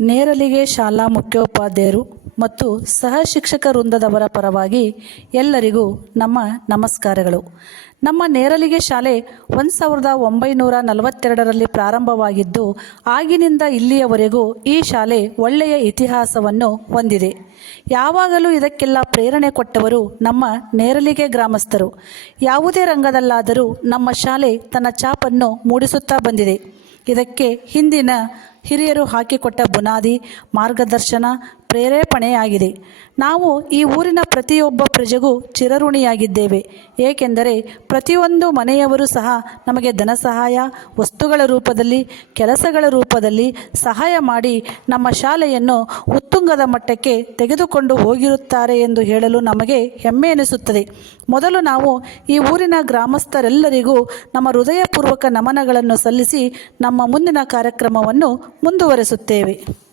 ನೇರಲಿಗೆ ಶಾಲಾ ಮುಖ್ಯೋಪಾಧ್ಯಾಯರು ಮತ್ತು ಸಹ ಶಿಕ್ಷಕ ವೃಂದದವರ ಪರವಾಗಿ ಎಲ್ಲರಿಗೂ ನಮ್ಮ ನಮಸ್ಕಾರಗಳು. ನಮ್ಮ ನೇರಲಿಗೆ ಶಾಲೆ ಒಂದು ಸಾವಿರದ ಒಂಬೈನೂರ ನಲವತ್ತೆರಡರಲ್ಲಿ ಪ್ರಾರಂಭವಾಗಿದ್ದು, ಆಗಿನಿಂದ ಇಲ್ಲಿಯವರೆಗೂ ಈ ಶಾಲೆ ಒಳ್ಳೆಯ ಇತಿಹಾಸವನ್ನು ಹೊಂದಿದೆ. ಯಾವಾಗಲೂ ಇದಕ್ಕೆಲ್ಲ ಪ್ರೇರಣೆ ಕೊಟ್ಟವರು ನಮ್ಮ ನೇರಲಿಗೆ ಗ್ರಾಮಸ್ಥರು. ಯಾವುದೇ ರಂಗದಲ್ಲಾದರೂ ನಮ್ಮ ಶಾಲೆ ತನ್ನ ಛಾಪನ್ನು ಮೂಡಿಸುತ್ತಾ ಬಂದಿದೆ. ಇದಕ್ಕೆ ಹಿಂದಿನ ಹಿರಿಯರು ಹಾಕಿಕೊಟ್ಟ ಬುನಾದಿ ಮಾರ್ಗದರ್ಶನ ಪ್ರೇರೇಪಣೆಯಾಗಿದೆ. ನಾವು ಈ ಊರಿನ ಪ್ರತಿಯೊಬ್ಬ ಪ್ರಜೆಗೂ ಚಿರಋಣಿಯಾಗಿದ್ದೇವೆ. ಏಕೆಂದರೆ ಪ್ರತಿಯೊಂದು ಮನೆಯವರು ಸಹ ನಮಗೆ ಧನ ಸಹಾಯ, ವಸ್ತುಗಳ ರೂಪದಲ್ಲಿ, ಕೆಲಸಗಳ ರೂಪದಲ್ಲಿ ಸಹಾಯ ಮಾಡಿ ನಮ್ಮ ಶಾಲೆಯನ್ನು ಉತ್ತುಂಗದ ಮಟ್ಟಕ್ಕೆ ತೆಗೆದುಕೊಂಡು ಹೋಗಿರುತ್ತಾರೆ ಎಂದು ಹೇಳಲು ನಮಗೆ ಹೆಮ್ಮೆ ಎನಿಸುತ್ತದೆ. ಮೊದಲು ನಾವು ಈ ಊರಿನ ಗ್ರಾಮಸ್ಥರೆಲ್ಲರಿಗೂ ನಮ್ಮ ಹೃದಯಪೂರ್ವಕ ನಮನಗಳನ್ನು ಸಲ್ಲಿಸಿ ನಮ್ಮ ಮುಂದಿನ ಕಾರ್ಯಕ್ರಮವನ್ನು ಮುಂದುವರೆಸುತ್ತೇವೆ.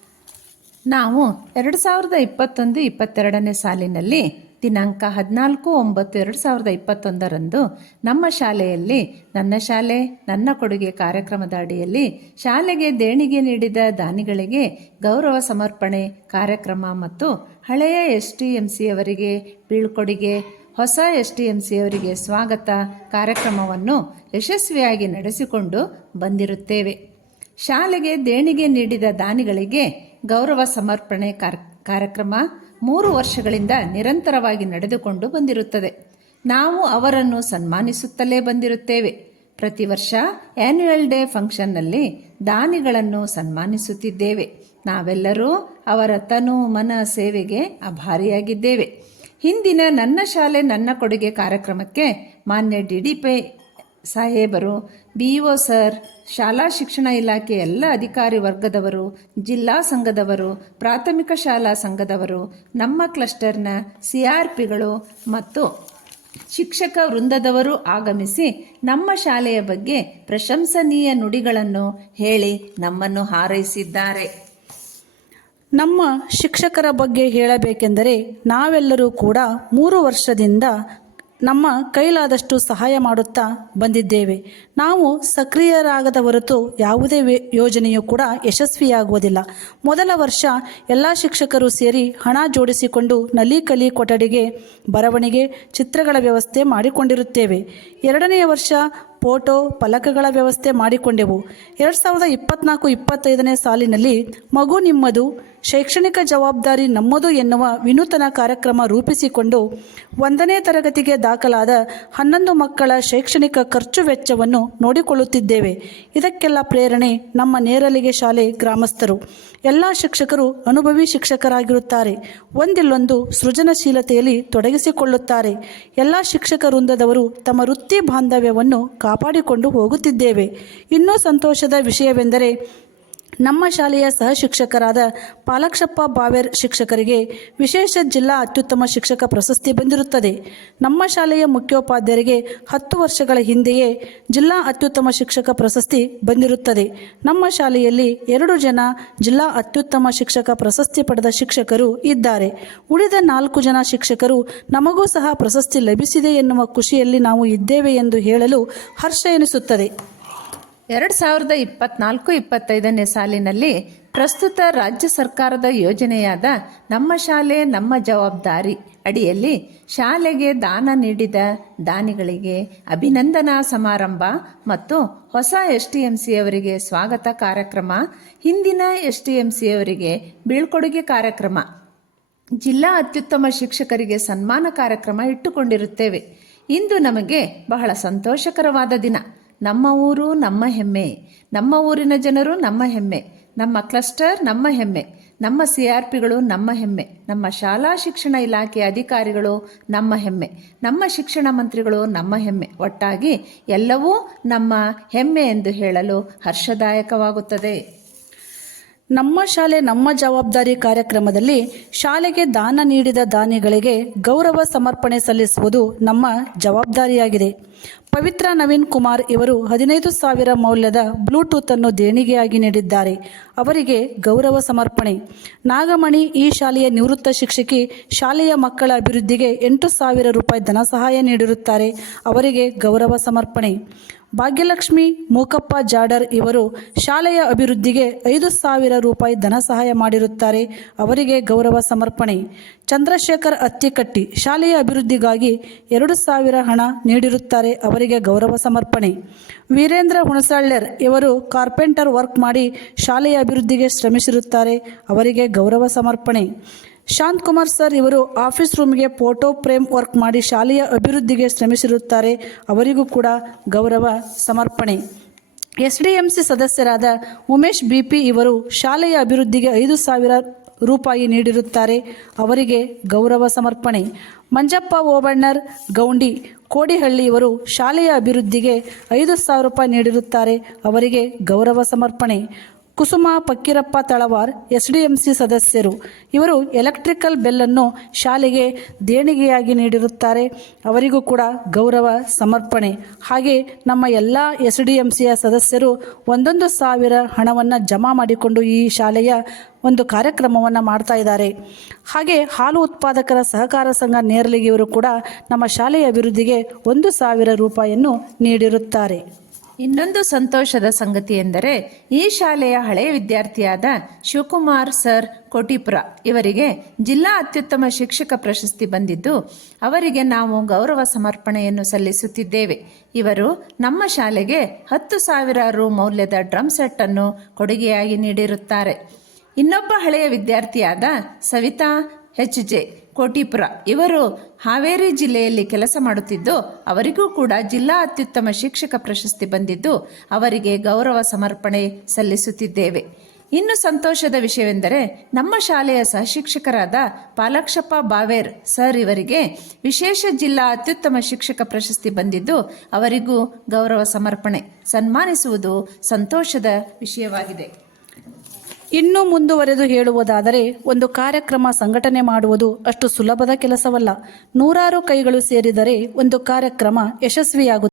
ನಾವು ಎರಡು ಸಾವಿರದ ಇಪ್ಪತ್ತೊಂದು ಇಪ್ಪತ್ತೆರಡನೇ ಸಾಲಿನಲ್ಲಿ ದಿನಾಂಕ ಹದಿನಾಲ್ಕು ಒಂಬತ್ತು ಎರಡು ಸಾವಿರದ ಇಪ್ಪತ್ತೊಂದರಂದು ನಮ್ಮ ಶಾಲೆಯಲ್ಲಿ, ನನ್ನ ಶಾಲೆ, ನನ್ನ ಕೊಡುಗೆ ಕಾರ್ಯಕ್ರಮದ ಅಡಿಯಲ್ಲಿ ಶಾಲೆಗೆ ದೇಣಿಗೆ ನೀಡಿದ ದಾನಿಗಳಿಗೆ ಗೌರವ ಸಮರ್ಪಣೆ ಕಾರ್ಯಕ್ರಮ ಮತ್ತು ಹಳೆಯ ಎಸ್ ಟಿ ಎಂ ಸಿಯವರಿಗೆ ಬೀಳ್ಕೊಡುಗೆ, ಹೊಸ ಎಸ್ ಟಿ ಎಂ ಸಿಯವರಿಗೆ ಸ್ವಾಗತ ಕಾರ್ಯಕ್ರಮವನ್ನು ಯಶಸ್ವಿಯಾಗಿ ನಡೆಸಿಕೊಂಡು ಬಂದಿರುತ್ತೇವೆ. ಶಾಲೆಗೆ ದೇಣಿಗೆ ನೀಡಿದ ದಾನಿಗಳಿಗೆ ಗೌರವ ಸಮರ್ಪಣೆ ಕಾರ್ ಕಾರ್ಯಕ್ರಮ ಮೂರು ವರ್ಷಗಳಿಂದ ನಿರಂತರವಾಗಿ ನಡೆದುಕೊಂಡು ಬಂದಿರುತ್ತದೆ. ನಾವು ಅವರನ್ನು ಸನ್ಮಾನಿಸುತ್ತಲೇ ಬಂದಿರುತ್ತೇವೆ. ಪ್ರತಿ ವರ್ಷ ಆ್ಯನ್ಯುಯಲ್ ಡೇ ಫಂಕ್ಷನ್ನಲ್ಲಿ ದಾನಿಗಳನ್ನು ಸನ್ಮಾನಿಸುತ್ತಿದ್ದೇವೆ. ನಾವೆಲ್ಲರೂ ಅವರ ತನು ಮನ ಸೇವೆಗೆ ಆಭಾರಿಯಾಗಿದ್ದೇವೆ ಹಿಂದಿನ ನನ್ನ ಶಾಲೆ ನನ್ನ ಕೊಡುಗೆ ಕಾರ್ಯಕ್ರಮಕ್ಕೆ ಮಾನ್ಯ ಡಿ ಡಿ ಪಿ ಸಾಹೇಬರು ಬಿ ಒ ಸರ್, ಶಾಲಾ ಶಿಕ್ಷಣ ಇಲಾಖೆ ಎಲ್ಲ ಅಧಿಕಾರಿ ವರ್ಗದವರು, ಜಿಲ್ಲಾ ಸಂಘದವರು, ಪ್ರಾಥಮಿಕ ಶಾಲಾ ಸಂಘದವರು, ನಮ್ಮ ಕ್ಲಸ್ಟರ್ನ ಸಿ ಆರ್ ಪಿಗಳು ಮತ್ತು ಶಿಕ್ಷಕ ವೃಂದದವರು ಆಗಮಿಸಿ ನಮ್ಮ ಶಾಲೆಯ ಬಗ್ಗೆ ಪ್ರಶಂಸನೀಯ ನುಡಿಗಳನ್ನು ಹೇಳಿ ನಮ್ಮನ್ನು ಹಾರೈಸಿದ್ದಾರೆ. ನಮ್ಮ ಶಿಕ್ಷಕರ ಬಗ್ಗೆ ಹೇಳಬೇಕೆಂದರೆ ನಾವೆಲ್ಲರೂ ಕೂಡ ಮೂರು ವರ್ಷದಿಂದ ನಮ್ಮ ಕೈಲಾದಷ್ಟು ಸಹಾಯ ಮಾಡುತ್ತಾ ಬಂದಿದ್ದೇವೆ. ನಾವು ಸಕ್ರಿಯರಾಗದ ಹೊರತು ಯಾವುದೇ ಯೋಜನೆಯು ಕೂಡ ಯಶಸ್ವಿಯಾಗುವುದಿಲ್ಲ. ಮೊದಲ ವರ್ಷ ಎಲ್ಲ ಶಿಕ್ಷಕರು ಸೇರಿ ಹಣ ಜೋಡಿಸಿಕೊಂಡು ನಲಿ ಕಲಿ ಕೊಠಡಿಗೆ, ಬರವಣಿಗೆ, ಚಿತ್ರಗಳ ವ್ಯವಸ್ಥೆ ಮಾಡಿಕೊಂಡಿರುತ್ತೇವೆ. ಎರಡನೆಯ ವರ್ಷ ಫೋಟೋ, ಫಲಕಗಳ ವ್ಯವಸ್ಥೆ ಮಾಡಿಕೊಂಡೆವು. ಎರಡು ಸಾವಿರದ ಇಪ್ಪತ್ನಾಲ್ಕು, ಇಪ್ಪತ್ತೈದನೇ ಸಾಲಿನಲ್ಲಿ ಮಗು ನಿಮ್ಮದು ಶೈಕ್ಷಣಿಕ ಜವಾಬ್ದಾರಿ ನಮ್ಮದು ಎನ್ನುವ ವಿನೂತನ ಕಾರ್ಯಕ್ರಮ ರೂಪಿಸಿಕೊಂಡು ಒಂದನೇ ತರಗತಿಗೆ ದಾಖಲಾದ ಹನ್ನೊಂದು ಮಕ್ಕಳ ಶೈಕ್ಷಣಿಕ ಖರ್ಚು ವೆಚ್ಚವನ್ನು ನೋಡಿಕೊಳ್ಳುತ್ತಿದ್ದೇವೆ. ಇದಕ್ಕೆಲ್ಲ ಪ್ರೇರಣೆ ನಮ್ಮ ನೇರಲಿಗೆ ಶಾಲೆ ಗ್ರಾಮಸ್ಥರು. ಎಲ್ಲ ಶಿಕ್ಷಕರು ಅನುಭವಿ ಶಿಕ್ಷಕರಾಗಿರುತ್ತಾರೆ. ಒಂದಿಲ್ಲೊಂದು ಸೃಜನಶೀಲತೆಯಲ್ಲಿ ತೊಡಗಿಸಿಕೊಳ್ಳುತ್ತಾರೆ. ಎಲ್ಲ ಶಿಕ್ಷಕ ವೃಂದದವರು ತಮ್ಮ ವೃತ್ತಿ ಬಾಂಧವ್ಯವನ್ನು ಕಾಪಾಡಿಕೊಂಡು ಹೋಗುತ್ತಿದ್ದೇವೆ. ಇನ್ನೂ ಸಂತೋಷದ ವಿಷಯವೆಂದರೆ ನಮ್ಮ ಶಾಲೆಯ ಸಹ ಶಿಕ್ಷಕರಾದ ಪಾಲಕ್ಷಪ್ಪ ಬಾವೇರ್ ಶಿಕ್ಷಕರಿಗೆ ವಿಶೇಷ ಜಿಲ್ಲಾ ಅತ್ಯುತ್ತಮ ಶಿಕ್ಷಕ ಪ್ರಶಸ್ತಿ ಬಂದಿರುತ್ತದೆ. ನಮ್ಮ ಶಾಲೆಯ ಮುಖ್ಯೋಪಾಧ್ಯಾಯರಿಗೆ ಹತ್ತು ವರ್ಷಗಳ ಹಿಂದೆಯೇ ಜಿಲ್ಲಾ ಅತ್ಯುತ್ತಮ ಶಿಕ್ಷಕ ಪ್ರಶಸ್ತಿ ಬಂದಿರುತ್ತದೆ. ನಮ್ಮ ಶಾಲೆಯಲ್ಲಿ ಎರಡು ಜನ ಜಿಲ್ಲಾ ಅತ್ಯುತ್ತಮ ಶಿಕ್ಷಕ ಪ್ರಶಸ್ತಿ ಪಡೆದ ಶಿಕ್ಷಕರು ಇದ್ದಾರೆ. ಉಳಿದ ನಾಲ್ಕು ಜನ ಶಿಕ್ಷಕರು ನಮಗೂ ಸಹ ಪ್ರಶಸ್ತಿ ಲಭಿಸಿದೆ ಎನ್ನುವ ಖುಷಿಯಲ್ಲಿ ನಾವು ಇದ್ದೇವೆ ಎಂದು ಹೇಳಲು ಹರ್ಷ ಎನಿಸುತ್ತದೆ. ಎರಡು ಸಾವಿರದ ಇಪ್ಪತ್ನಾಲ್ಕು ಇಪ್ಪತ್ತೈದನೇ ಸಾಲಿನಲ್ಲಿ ಪ್ರಸ್ತುತ ರಾಜ್ಯ ಸರ್ಕಾರದ ಯೋಜನೆಯಾದ ನಮ್ಮ ಶಾಲೆ, ನಮ್ಮ ಜವಾಬ್ದಾರಿ ಅಡಿಯಲ್ಲಿ ಶಾಲೆಗೆ ದಾನ ನೀಡಿದ ದಾನಿಗಳಿಗೆ ಅಭಿನಂದನಾ ಸಮಾರಂಭ ಮತ್ತು ಹೊಸ ಎಸ್ ಟಿ ಎಂ ಸಿಯವರಿಗೆ ಸ್ವಾಗತ ಕಾರ್ಯಕ್ರಮ, ಹಿಂದಿನ ಎಸ್ ಟಿ ಎಂ ಸಿಯವರಿಗೆ ಬೀಳ್ಕೊಡುಗೆ ಕಾರ್ಯಕ್ರಮ. ಜಿಲ್ಲಾ ಅತ್ಯುತ್ತಮ ಶಿಕ್ಷಕರಿಗೆ ಸನ್ಮಾನ ಕಾರ್ಯಕ್ರಮ ಇಟ್ಟುಕೊಂಡಿರುತ್ತೇವೆ. ಇಂದು ನಮಗೆ ಬಹಳ ಸಂತೋಷಕರವಾದ ದಿನ. ನಮ್ಮ ಊರು ನಮ್ಮ ಹೆಮ್ಮೆ. ನಮ್ಮ ಊರಿನ ಜನರು ನಮ್ಮ ಹೆಮ್ಮೆ. ನಮ್ಮ ಕ್ಲಸ್ಟರ್ ನಮ್ಮ ಹೆಮ್ಮೆ. ನಮ್ಮ ಸಿ ಆರ್ ಪಿಗಳು ನಮ್ಮ ಹೆಮ್ಮೆ. ನಮ್ಮ ಶಾಲಾ ಶಿಕ್ಷಣ ಇಲಾಖೆ ಅಧಿಕಾರಿಗಳು ನಮ್ಮ ಹೆಮ್ಮೆ. ನಮ್ಮ ಶಿಕ್ಷಣ ಮಂತ್ರಿಗಳು ನಮ್ಮ ಹೆಮ್ಮೆ. ಒಟ್ಟಾಗಿ ಎಲ್ಲವೂ ನಮ್ಮ ಹೆಮ್ಮೆ ಎಂದು ಹೇಳಲು ಹರ್ಷದಾಯಕವಾಗುತ್ತದೆ. ನಮ್ಮ ಶಾಲೆ ನಮ್ಮ ಜವಾಬ್ದಾರಿ ಕಾರ್ಯಕ್ರಮದಲ್ಲಿ ಶಾಲೆಗೆ ದಾನ ನೀಡಿದ ದಾನಿಗಳಿಗೆ ಗೌರವ ಸಮರ್ಪಣೆ ಸಲ್ಲಿಸುವುದು ನಮ್ಮ ಜವಾಬ್ದಾರಿಯಾಗಿದೆ. ಪವಿತ್ರ ನವೀನ್ ಕುಮಾರ್ ಇವರು ಹದಿನೈದು ಸಾವಿರ ಮೌಲ್ಯದ ಬ್ಲೂಟೂತ್ ಅನ್ನು ದೇಣಿಗೆಯಾಗಿ ನೀಡಿದ್ದಾರೆ. ಅವರಿಗೆ ಗೌರವ ಸಮರ್ಪಣೆ. ನಾಗಮಣಿ ಈ ಶಾಲೆಯ ನಿವೃತ್ತ ಶಿಕ್ಷಕಿ ಶಾಲೆಯ ಮಕ್ಕಳ ಅಭಿವೃದ್ಧಿಗೆ ಎಂಟು ಸಾವಿರ ರೂಪಾಯಿ ಧನ ಸಹಾಯ ನೀಡಿರುತ್ತಾರೆ. ಅವರಿಗೆ ಗೌರವ ಸಮರ್ಪಣೆ. ಭಾಗ್ಯಲಕ್ಷ್ಮಿ ಮೂಕಪ್ಪ ಜಾಡರ್ ಇವರು ಶಾಲೆಯ ಅಭಿವೃದ್ಧಿಗೆ ಐದು ಸಾವಿರ ರೂಪಾಯಿ ಧನ ಸಹಾಯ ಮಾಡಿರುತ್ತಾರೆ. ಅವರಿಗೆ ಗೌರವ ಸಮರ್ಪಣೆ. ಚಂದ್ರಶೇಖರ್ ಅತ್ತಿಕಟ್ಟಿ ಶಾಲೆಯ ಅಭಿವೃದ್ಧಿಗಾಗಿ ಎರಡು ಸಾವಿರ ಹಣ ನೀಡಿರುತ್ತಾರೆ ಅವರಿಗೆ ಗೌರವ ಸಮರ್ಪಣೆ. ವೀರೇಂದ್ರ ಹುಣಸಳ್ಳರ್ ಇವರು ಕಾರ್ಪೆಂಟರ್ ವರ್ಕ್ ಮಾಡಿ ಶಾಲೆಯ ಅಭಿವೃದ್ಧಿಗೆ ಶ್ರಮಿಸಿರುತ್ತಾರೆ ಅವರಿಗೆ ಗೌರವ ಸಮರ್ಪಣೆ. ಶಾಂತ್ ಕುಮಾರ್ ಸರ್ ಇವರು ಆಫೀಸ್ ರೂಮ್ಗೆ ಫೋಟೋ ಫ್ರೇಮ್ ವರ್ಕ್ ಮಾಡಿ ಶಾಲೆಯ ಅಭಿವೃದ್ಧಿಗೆ ಶ್ರಮಿಸಿರುತ್ತಾರೆ ಅವರಿಗೂ ಕೂಡ ಗೌರವ ಸಮರ್ಪಣೆ. ಎಸ್ ಡಿ ಎಂ ಸಿ ಸದಸ್ಯರಾದ ಉಮೇಶ್ ಬಿ ಪಿ ಇವರು ಶಾಲೆಯ ಅಭಿವೃದ್ಧಿಗೆ ಐದು ಸಾವಿರ ರೂಪಾಯಿ ನೀಡಿರುತ್ತಾರೆ. ಅವರಿಗೆ ಗೌರವ ಸಮರ್ಪಣೆ. ಮಂಜಪ್ಪ ಓಬಣ್ಣರ್, ಗೌಂಡಿ ಕೋಡಿಹಳ್ಳಿ ಇವರು ಶಾಲೆಯ ಅಭಿವೃದ್ಧಿಗೆ ಐದು ಸಾವಿರ ರೂಪಾಯಿ ನೀಡಿರುತ್ತಾರೆ. ಅವರಿಗೆ ಗೌರವ ಸಮರ್ಪಣೆ. Kusuma Pakkirappa Talawar S D M C ಸದಸ್ಯರು. ಇವರು ಎಲೆಕ್ಟ್ರಿಕಲ್ ಬೆಲ್ಲನ್ನು ಶಾಲೆಗೆ ದೇಣಿಗೆಯಾಗಿ ನೀಡಿರುತ್ತಾರೆ. ಅವರಿಗೂ ಕೂಡ ಗೌರವ, ಸಮರ್ಪಣೆ. ಹಾಗೆ ನಮ್ಮ ಎಲ್ಲ ಎಸ್ ಡಿ ಎಂ ಸಿಯ ಸದಸ್ಯರು ಒಂದೊಂದು ಸಾವಿರ ಹಣವನ್ನು ಜಮಾ ಮಾಡಿಕೊಂಡು ಈ ಶಾಲೆಯ ಒಂದು ಕಾರ್ಯಕ್ರಮವನ್ನು ಮಾಡ್ತಾ ಇದ್ದಾರೆ. ಹಾಗೆ ಹಾಲು ಉತ್ಪಾದಕರ ಸಹಕಾರ ಸಂಘ ನೇರಲಿಗೆ ಇವರು ಕೂಡ ನಮ್ಮ ಶಾಲೆಯ ಅಭಿವೃದ್ಧಿಗೆ ಒಂದು ಸಾವಿರ ರೂಪಾಯಿಯನ್ನು ನೀಡಿರುತ್ತಾರೆ. ಇನ್ನೊಂದು ಸಂತೋಷದ ಸಂಗತಿ ಎಂದರೆ, ಈ ಶಾಲೆಯ ಹಳೆಯ ವಿದ್ಯಾರ್ಥಿಯಾದ ಶಿವಕುಮಾರ್ ಸರ್ ಕೋಟಿಪುರ ಇವರಿಗೆ ಜಿಲ್ಲಾ ಅತ್ಯುತ್ತಮ ಶಿಕ್ಷಕ ಪ್ರಶಸ್ತಿ ಬಂದಿದ್ದು, ಅವರಿಗೆ ನಾವು ಗೌರವ ಸಮರ್ಪಣೆಯನ್ನು ಸಲ್ಲಿಸುತ್ತಿದ್ದೇವೆ. ಇವರು ನಮ್ಮ ಶಾಲೆಗೆ ಹತ್ತು ಸಾವಿರ ರು ಮೌಲ್ಯದ ಡ್ರಮ್ ಸೆಟ್ ಅನ್ನು ಕೊಡುಗೆಯಾಗಿ ನೀಡಿರುತ್ತಾರೆ. ಇನ್ನೊಬ್ಬ ಹಳೆಯ ವಿದ್ಯಾರ್ಥಿಯಾದ ಸವಿತಾ ಹೆಚ್ ಜೆ ಕೋಟಿಪುರ. ಇವರು ಹಾವೇರಿ ಜಿಲ್ಲೆಯಲ್ಲಿ ಕೆಲಸ ಮಾಡುತ್ತಿದ್ದು, ಅವರಿಗೂ ಕೂಡ ಜಿಲ್ಲಾ ಅತ್ಯುತ್ತಮ ಶಿಕ್ಷಕ ಪ್ರಶಸ್ತಿ ಬಂದಿದ್ದು, ಅವರಿಗೆ ಗೌರವ ಸಮರ್ಪಣೆ ಸಲ್ಲಿಸುತ್ತಿದ್ದೇವೆ. ಇನ್ನು ಸಂತೋಷದ ವಿಷಯವೆಂದರೆ, ನಮ್ಮ ಶಾಲೆಯ ಸಹಶಿಕ್ಷಕರಾದ ಪಾಲಕ್ಷಪ್ಪ ಬಾವೇರ್ ಸರ್ ಇವರಿಗೆ ವಿಶೇಷ ಜಿಲ್ಲಾ ಅತ್ಯುತ್ತಮ ಶಿಕ್ಷಕ ಪ್ರಶಸ್ತಿ ಬಂದಿದ್ದು, ಅವರಿಗೂ ಗೌರವ ಸಮರ್ಪಣೆ. ಸನ್ಮಾನಿಸುವುದು ಸಂತೋಷದ ವಿಷಯವಾಗಿದೆ. ಇನ್ನು ಮುಂದುವರೆದು ಹೇಳುವುದಾದರೆ, ಒಂದು ಕಾರ್ಯಕ್ರಮ ಸಂಘಟನೆ ಮಾಡುವುದು ಅಷ್ಟು ಸುಲಭದ ಕೆಲಸವಲ್ಲ. ನೂರಾರು ಕೈಗಳು ಸೇರಿದರೆ ಒಂದು ಕಾರ್ಯಕ್ರಮ ಯಶಸ್ವಿಯಾಗುತ್ತದೆ.